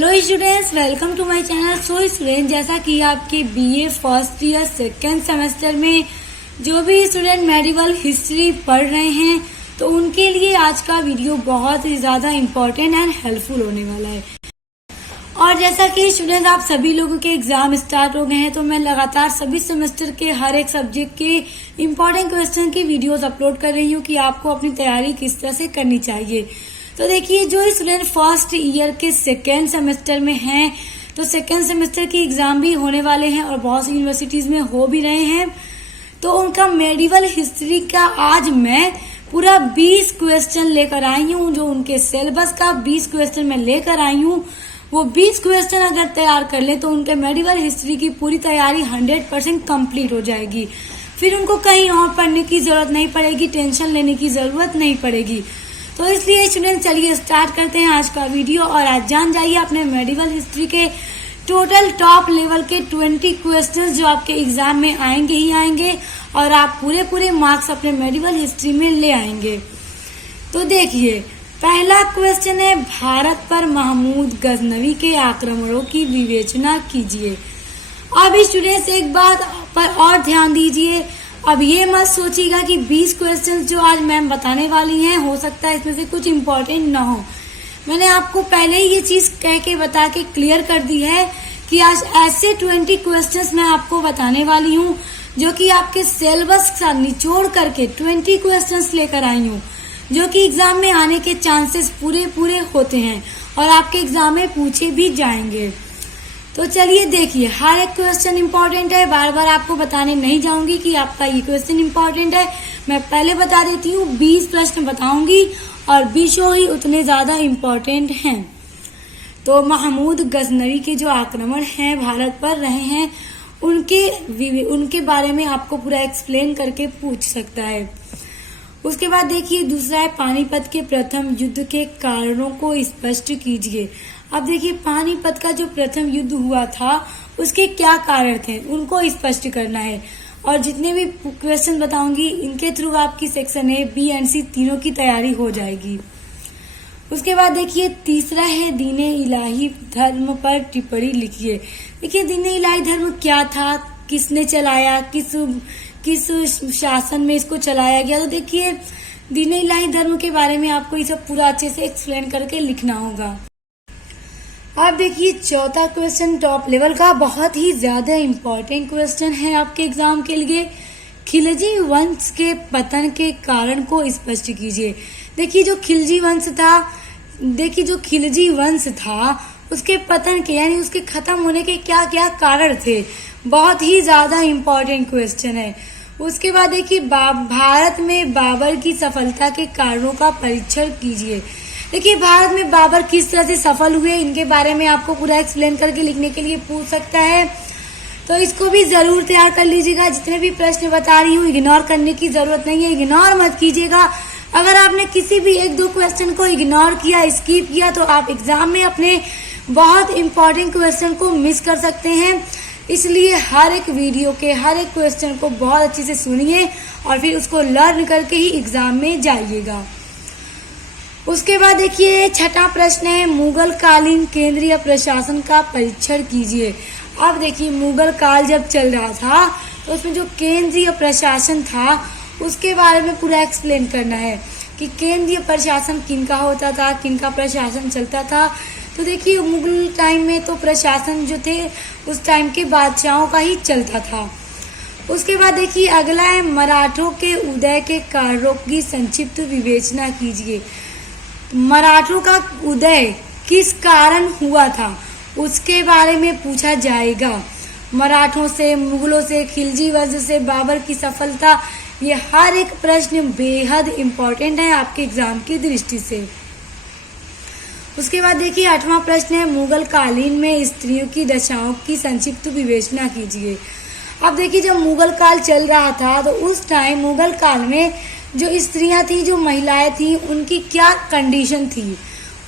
Hello students, welcome to my channel. So student, जैसा कि आपके BA first year second semester में जो भी स्टूडेंट मेडिवल हिस्ट्री पढ़ रहे हैं तो उनके लिए आज का वीडियो बहुत ही ज़्यादा इम्पोर्टेंट एंड हेल्पफुल होने वाला है। और जैसा कि स्टूडेंट आप सभी लोगों के एग्जाम स्टार्ट हो गए हैं तो मैं लगातार सभी सेमेस्टर के हर एक सब्जेक्ट के इम्पोर्टेंट क्वेश्चन की वीडियोस अपलोड कर रही हूँ कि आपको अपनी तैयारी किस तरह से करनी चाहिए। तो देखिए, जो स्टूडेंट फर्स्ट ईयर के सेकेंड सेमेस्टर में हैं तो सेकेंड सेमेस्टर की एग्जाम भी होने वाले हैं और बहुत सी यूनिवर्सिटीज में हो भी रहे हैं। तो उनका मेडिवल हिस्ट्री का आज मैं पूरा 20 क्वेश्चन लेकर आई हूँ। जो उनके सिलेबस का 20 क्वेश्चन मैं लेकर आई हूँ, वो 20 क्वेश्चन अगर तैयार कर ले तो उनके मेडिवल हिस्ट्री की पूरी तैयारी 100% कंप्लीट हो जाएगी। फिर उनको कहीं और पढ़ने की जरूरत नहीं पड़ेगी, टेंशन लेने की जरूरत नहीं पड़ेगी। तो इसलिए स्टूडेंट चलिए स्टार्ट करते हैं आज का वीडियो और आज जान जाइए अपने मेडिवल हिस्ट्री के टोटल टॉप लेवल के 20 क्वेश्चंस जो आपके एग्जाम में आएंगे ही आएंगे और आप पूरे मार्क्स अपने मेडिवल हिस्ट्री में ले आएंगे। तो देखिए, पहला क्वेश्चन है, भारत पर महमूद गजनवी के आक्रमणों की विवेचना कीजिए। अब स्टूडेंट्स एक बात पर और ध्यान दीजिए, अब ये मत सोचिएगा कि 20 क्वेश्चंस जो आज मैम बताने वाली हैं हो सकता है इसमें से कुछ इम्पोर्टेंट ना हो। मैंने आपको पहले ही ये चीज कह के बता के क्लियर कर दी है कि आज ऐसे 20 क्वेश्चंस मैं आपको बताने वाली हूँ जो कि आपके सिलेबस का निचोड़ करके 20 क्वेश्चंस लेकर आई हूँ जो कि एग्जाम में आने के चांसेस पूरे होते हैं और आपके एग्जाम में पूछे भी जाएंगे। तो चलिए देखिए, हर एक क्वेश्चन इम्पोर्टेंट है, बार बार आपको बताने नहीं जाऊंगी कि आपका ये क्वेश्चन इम्पोर्टेंट है। मैं पहले बता देती हूँ, 20 प्रश्न बताऊंगी और 20 ही उतने ज्यादा इम्पोर्टेंट हैं। तो महमूद गजनवी के जो आक्रमण हैं भारत पर रहे हैं उनके बारे में आपको पूरा एक्सप्लेन करके पूछ सकता है। उसके बाद देखिए, दूसरा है, पानीपत के प्रथम युद्ध के कारणों को स्पष्ट कीजिए। अब देखिए, पानीपत का जो प्रथम युद्ध हुआ था उसके क्या कारण थे उनको स्पष्ट करना है और जितने भी क्वेश्चन बताऊंगी इनके थ्रू आपकी सेक्शन ए, बी एंड सी तीनों की तैयारी हो जाएगी। उसके बाद देखिए, तीसरा है, दीने इलाही धर्म पर टिप्पणी लिखिए। देखिए, दीने इलाही धर्म क्या था, किसने चलाया, किस शासन में इसको चलाया गया। तो देखिए, दीने इलाही धर्म के बारे में आपको ये सब पूरा अच्छे से एक्सप्लेन करके लिखना होगा। अब देखिए, चौथा क्वेश्चन टॉप लेवल का बहुत ही ज्यादा इम्पोर्टेंट क्वेश्चन है आपके एग्जाम के लिए। खिलजी वंश के पतन के कारण को स्पष्ट कीजिए। देखिए, जो खिलजी वंश था उसके पतन के यानी उसके खत्म होने के क्या क्या कारण थे, बहुत ही ज्यादा इम्पोर्टेंट क्वेश्चन है। उसके बाद देखिए, भारत में बाबर की सफलता के कारणों का परीक्षण कीजिए। देखिए, भारत में बाबर किस तरह से सफल हुए इनके बारे में आपको पूरा एक्सप्लेन करके लिखने के लिए पूछ सकता है। तो इसको भी जरूर तैयार कर लीजिएगा। जितने भी प्रश्न बता रही हूँ इग्नोर करने की जरूरत नहीं है, इग्नोर मत कीजिएगा। अगर आपने किसी भी 1-2 क्वेश्चन को इग्नोर किया, स्किप किया तो आप एग्जाम में अपने बहुत इंपॉर्टेंट क्वेश्चन को मिस कर सकते हैं। इसलिए हर एक वीडियो के हर एक क्वेश्चन को बहुत अच्छे से सुनिए और फिर उसको लर्न करके ही एग्जाम में जाइएगा। उसके बाद देखिए, छठा प्रश्न है, मुगल कालीन केंद्रीय प्रशासन का परीक्षण कीजिए। अब देखिए, मुगल काल जब चल रहा था तो उसमें जो केंद्रीय प्रशासन था उसके बारे में पूरा एक्सप्लेन करना है कि केंद्रीय प्रशासन किनका होता था, किनका प्रशासन चलता था। तो देखिए, मुगल टाइम में तो प्रशासन जो थे उस टाइम के बादशाहों का ही चलता था। उसके बाद देखिए, अगला है, मराठों के उदय के कारणों की संक्षिप्त विवेचना कीजिए। मराठों का उदय किस कारण हुआ था उसके बारे में पूछा जाएगा। मराठों से, मुगलों से, खिलजी वंश से, बाबर की सफलता, ये हर एक प्रश्न बेहद इम्पोर्टेंट है आपके एग्जाम की दृष्टि से। उसके बाद देखिए, 8वां प्रश्न है, मुगल कालीन में स्त्रियों की दशाओं की संक्षिप्त विवेचना कीजिए। अब देखिए, जब मुगल काल चल रहा था तो उस टाइम मुगल काल में जो स्त्रियां थी, जो महिलाएं थी, उनकी क्या कंडीशन थी,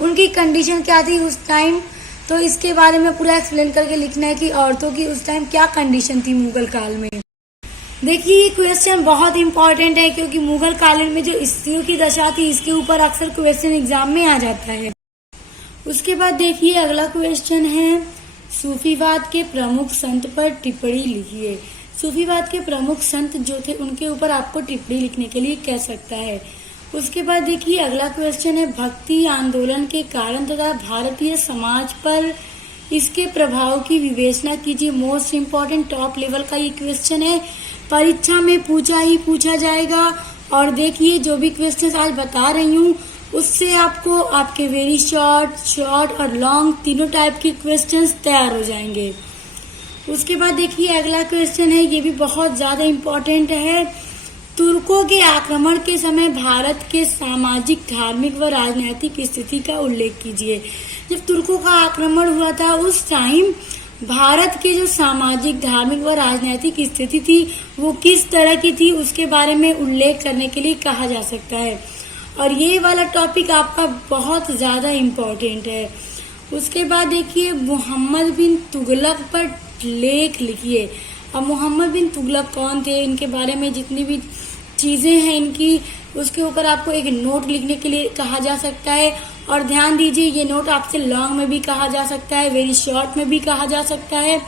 उनकी कंडीशन क्या थी उस टाइम। तो इसके बारे में पूरा एक्सप्लेन करके लिखना है कि औरतों की उस टाइम क्या कंडीशन थी मुगल काल में। देखिए, ये क्वेश्चन बहुत इंपॉर्टेंट है क्योंकि मुगल कालीन में जो स्त्रियों की दशा थी इसके ऊपर अक्सर क्वेश्चन एग्जाम में आ जाता है। उसके बाद देखिए अगला क्वेश्चन है, सूफीवाद के प्रमुख संत पर टिप्पणी लिखिए। सूफीवाद के प्रमुख संत जो थे उनके ऊपर आपको टिप्पणी लिखने के लिए कह सकता है। उसके बाद देखिए अगला क्वेश्चन है, भक्ति आंदोलन के कारण तथा भारतीय समाज पर इसके प्रभाव की विवेचना कीजिए। मोस्ट इम्पोर्टेंट टॉप लेवल का ये क्वेश्चन है, परीक्षा में पूछा ही पूछा जाएगा। और देखिए जो भी क्वेश्चन आज बता रही हूँ उससे आपको आपके वेरी शॉर्ट और लॉन्ग तीनों टाइप के क्वेश्चंस तैयार हो जाएंगे। उसके बाद देखिए अगला क्वेश्चन है, ये भी बहुत ज्यादा इम्पोर्टेंट है, तुर्कों के आक्रमण के समय भारत के सामाजिक, धार्मिक व राजनीतिक स्थिति का उल्लेख कीजिए। जब तुर्कों का आक्रमण हुआ था उस टाइम भारत के जो सामाजिक, धार्मिक व राजनीतिक स्थिति थी वो किस तरह की थी उसके बारे में उल्लेख करने के लिए कहा जा सकता है। और ये वाला टॉपिक आपका बहुत ज्यादा इम्पोर्टेंट है। उसके बाद देखिए मोहम्मद बिन तुगलक पर लेख लिखिए। अब मोहम्मद बिन तुगलक कौन थे, इनके बारे में जितनी भी चीजें हैं इनकी, उसके ऊपर आपको एक नोट लिखने के लिए कहा जा सकता है। और ध्यान दीजिए ये नोट आपसे लॉन्ग में भी कहा जा सकता है, वेरी शॉर्ट में भी कहा जा सकता है।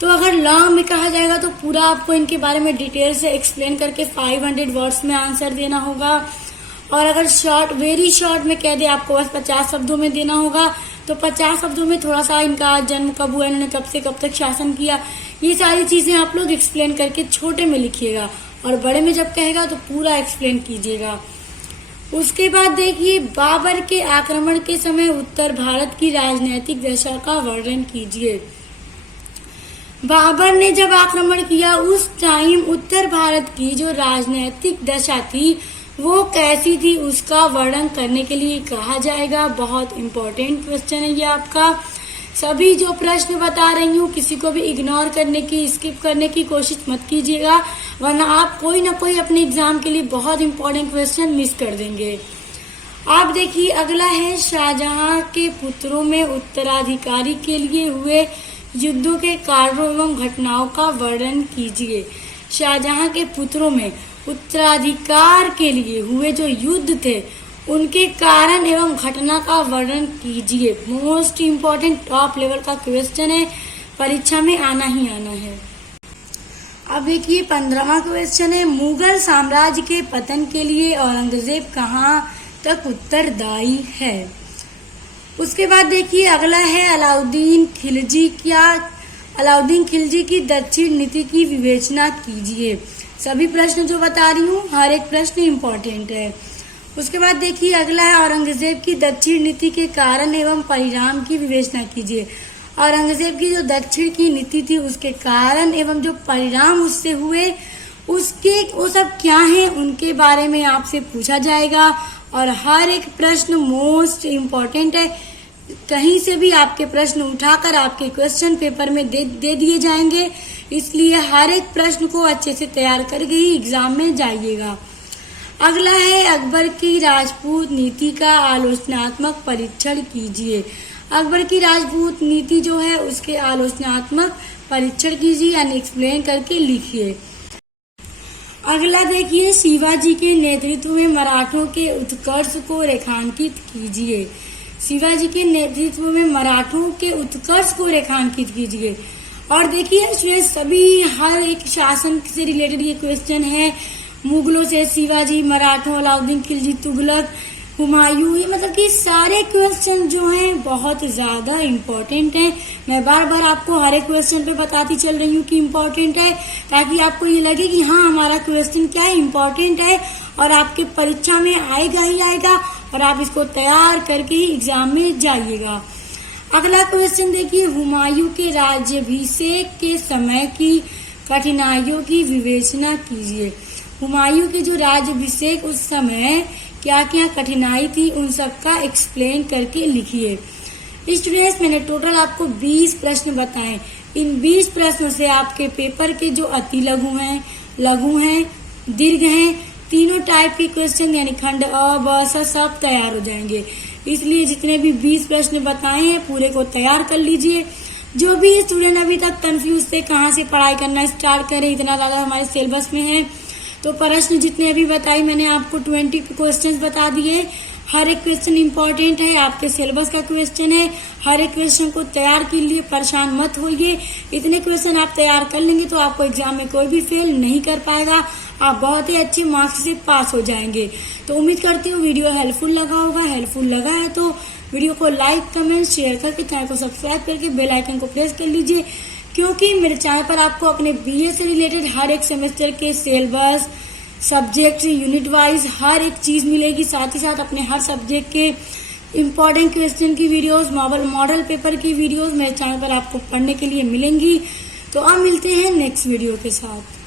तो अगर लॉन्ग में कहा जाएगा तो पूरा आपको इनके बारे में डिटेल से एक्सप्लेन करके 500 वर्ड्स में आंसर देना होगा। और अगर वेरी शॉर्ट में कह दे आपको बस 50 शब्दों में देना होगा तो 50 शब्दों में थोड़ा सा इनका जन्म कब हुआ, इन्होंने कब से कब तक शासन किया, ये सारी चीजें आप लोग एक्सप्लेन करके छोटे में लिखिएगा। और बड़े में जब कहेगा तो पूरा एक्सप्लेन कीजिएगा। उसके बाद देखिए बाबर के आक्रमण के समय उत्तर भारत की राजनीतिक दशा का वर्णन कीजिए। बाबर ने जब आक्रमण किया उस टाइम उत्तर भारत की जो राजनीतिक दशा थी वो कैसी थी उसका वर्णन करने के लिए कहा जाएगा। बहुत इम्पोर्टेंट क्वेश्चन है ये आपका। सभी जो प्रश्न बता रही हूँ किसी को भी इग्नोर करने की, स्किप करने की कोशिश मत कीजिएगा, वरना आप कोई ना कोई अपने एग्जाम के लिए बहुत इम्पोर्टेंट क्वेश्चन मिस कर देंगे। आप देखिए अगला है, शाहजहां के पुत्रों में उत्तराधिकारी के लिए हुए युद्धों के कारणों एवं घटनाओं का वर्णन कीजिए। शाहजहां के पुत्रों में उत्तराधिकार के लिए हुए जो युद्ध थे उनके कारण एवं घटना का वर्णन कीजिए। मोस्ट इम्पोर्टेंट टॉप लेवल का क्वेश्चन है, परीक्षा में आना ही आना है। अब देखिए 15वां क्वेश्चन है, मुगल साम्राज्य के पतन के लिए औरंगजेब कहाँ तक उत्तरदायी है। उसके बाद देखिए अगला है, अलाउद्दीन खिलजी की दक्षिण नीति की विवेचना कीजिए। सभी प्रश्न जो बता रही हूँ हर एक प्रश्न इम्पोर्टेंट है। उसके बाद देखिए अगला है, औरंगजेब की दक्षिण नीति के कारण एवं परिणाम की विवेचना कीजिए। औरंगजेब की जो दक्षिण की नीति थी उसके कारण एवं जो परिणाम उससे हुए वो सब क्या है उनके बारे में आपसे पूछा जाएगा। और हर एक प्रश्न मोस्ट इम्पोर्टेंट है, कहीं से भी आपके प्रश्न उठाकर आपके क्वेश्चन पेपर में दे दिए जाएंगे, इसलिए हर एक प्रश्न को अच्छे से तैयार करके ही एग्जाम में जाइएगा। अगला है, अकबर की राजपूत नीति का आलोचनात्मक परीक्षण कीजिए। अकबर की राजपूत नीति जो है उसके आलोचनात्मक परीक्षण कीजिए यानी एक्सप्लेन करके लिखिए। अगला देखिए, शिवाजी के नेतृत्व में मराठों के उत्कर्ष को रेखांकित कीजिए। शिवाजी के नेतृत्व में मराठों के उत्कर्ष को रेखांकित कीजिए। और देखिए इसमें सभी हर एक शासन से रिलेटेड ये क्वेश्चन है, मुगलों से शिवाजी, मराठों, अलाउद्दीन खिलजी, तुगलक, हुमायूं, ये मतलब कि सारे क्वेश्चन जो हैं बहुत ज्यादा इम्पोर्टेंट हैं। मैं बार बार आपको हर एक क्वेश्चन पे बताती चल रही हूँ कि इम्पोर्टेंट है, ताकि आपको ये लगे कि हाँ हमारा क्वेश्चन क्या है, इम्पोर्टेंट है और आपके परीक्षा में आएगा ही आएगा और आप इसको तैयार करके ही एग्जाम में जाइएगा। अगला क्वेश्चन देखिए, हुमायूं के राज्याभिषेक के समय की कठिनाइयों की विवेचना कीजिए। हुमायूं के जो राज्याभिषेक उस समय क्या क्या कठिनाई थी उन सब का एक्सप्लेन करके लिखिए। स्टूडेंट्स मैंने टोटल आपको 20 प्रश्न बताए। इन 20 प्रश्नों से आपके पेपर के जो अति लघु हैं, दीर्घ हैं, तीनों टाइप के क्वेश्चन यानी खंड अ, ब, स सब तैयार हो जाएंगे। इसलिए जितने भी 20 प्रश्न बताए हैं पूरे को तैयार कर लीजिए। जो भी स्टूडेंट अभी तक कंफ्यूज थे कहाँ से पढ़ाई करना स्टार्ट करें, इतना ज्यादा हमारे सिलेबस में है, तो प्रश्न जितने अभी बताई मैंने आपको 20 क्वेश्चंस बता दिए। हर एक क्वेश्चन इंपॉर्टेंट है, आपके सिलेबस का क्वेश्चन है। हर एक क्वेश्चन को तैयार के लिए परेशान मत होइए। इतने क्वेश्चन आप तैयार कर लेंगे तो आपको एग्जाम में कोई भी फेल नहीं कर पाएगा, आप बहुत ही अच्छे मार्क्स से पास हो जाएंगे। तो उम्मीद करती हूँ वीडियो हेल्पफुल लगा होगा। हेल्पफुल लगा है तो वीडियो को लाइक, कमेंट, शेयर करके चैनल को सब्सक्राइब करके बेल आइकन को प्रेस कर लीजिए, क्योंकि मेरे चैनल पर आपको अपने बीए से रिलेटेड हर एक सेमेस्टर के सिलेबस, सब्जेक्ट, यूनिट वाइज हर एक चीज मिलेगी। साथ ही साथ अपने हर सब्जेक्ट के इम्पोर्टेंट क्वेश्चन की वीडियोस, मॉडल पेपर की वीडियोस मेरे चैनल पर आपको पढ़ने के लिए मिलेंगी। तो अब मिलते हैं नेक्स्ट वीडियो के साथ।